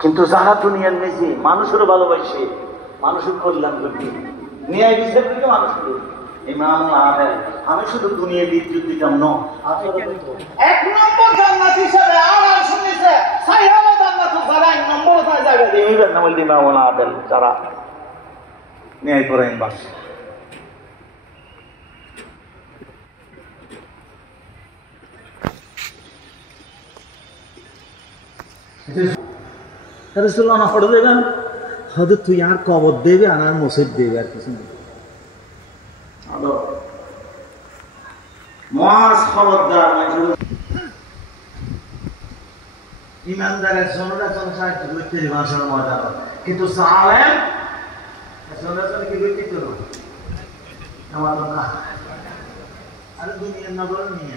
কিন্তু যারা দুনিয়ার মেঝে মানুষের ভালোবাসে, মানুষের কল্যাণ করবে, ন্যায় বিচার থেকে মানুষের ইমাম আদেল। আমি শুধু দুনিয়ার বিদ্যুৎ দিতাম ন, এক নম্বর জান্নাত হিসেবে আর শুনেছে সাইহাবা জান্নাত যারা এক নম্বর জায়গা দিয়ে এইবার নাম ইমাম আদেল, যারা ন্যায় পরায়ণ বাসে। হয়তো তুই আর কবর দেবে আর মসজিদ দেবে, আর কিছু না। ইমানদারের জনরা ভাষার মজা, কিন্তু কি ব্যক্তিত্ব আমার দুনিয়ার নগর নিয়ে